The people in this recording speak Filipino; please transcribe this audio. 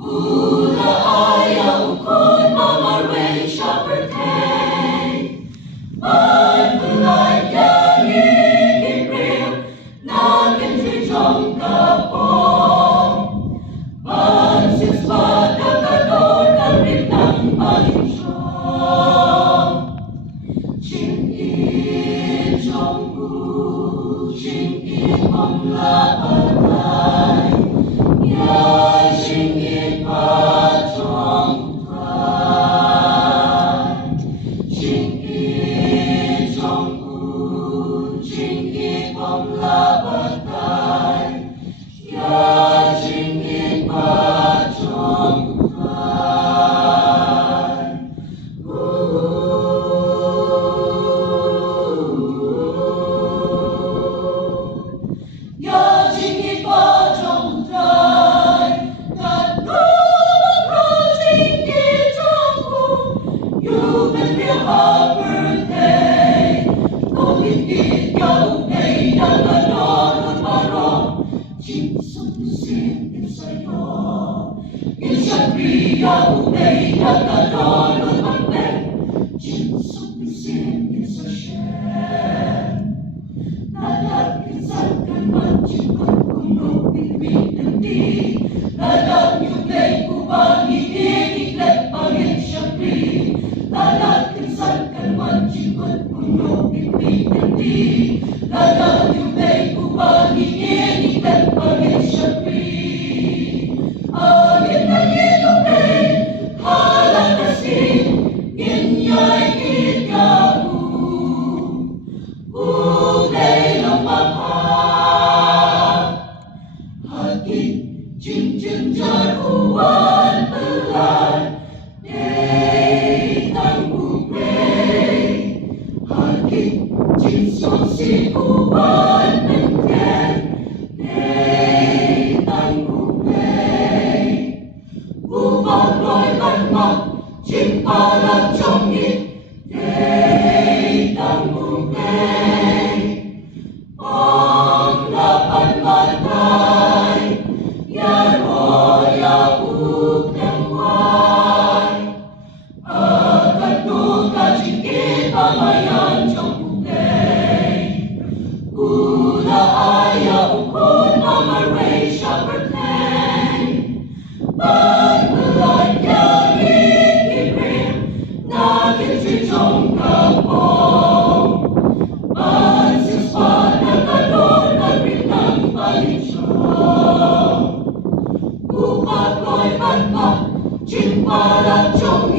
Ula ayaw ko'y mamarway siya pertay. Pagpulay yan ikipril, natin trijong kapong. Pansispa nakador kapit ng palinsyong. Ching-in chong-u, ching-in pamlaatay. Ya ching-in pa-chong-tay. Ching-in chong-u, ching-in pamlaatay. Ya ching-in pa-chong-tay. Ya ching-in pa-chong-tay. God ching-in chong-u, you've been real hard birthday. Kung hindi ka ukay na gano'n maro, Chin-sung-sing sa'yo. Insya-priya ukay na gano'n magpeng, Chin-sung-sing sa shen. Lalagkisan ka man, chikot kuno pipinandi. Lalag yunay kubang inikiklet pangin syapri. Lalagkisan ka man, chikot kuno pipinandi. Lalag yunay kubang inikiklet pangin syapri. Agit na gitupay, halang kasing, inyay ikaw. Ukay lang mapag, hagit chin-chin-jar uwan pelan, day tang ukay. Hagit chin-so-si uwan penten, day tang ukay. Upang loy matmak, chin-palang chong-it, day tang ukay. Panglapan matay, yaro yabuk ng way. Agad ka chingkit pamayan chong ukay. Ula ayaw ukon mamarway siya pertay. Pagpulay yan ikipril, natin si chong kapong. Pansispa nakador kapit ng palinsyong. Upag ko'y matmak, ching palang chong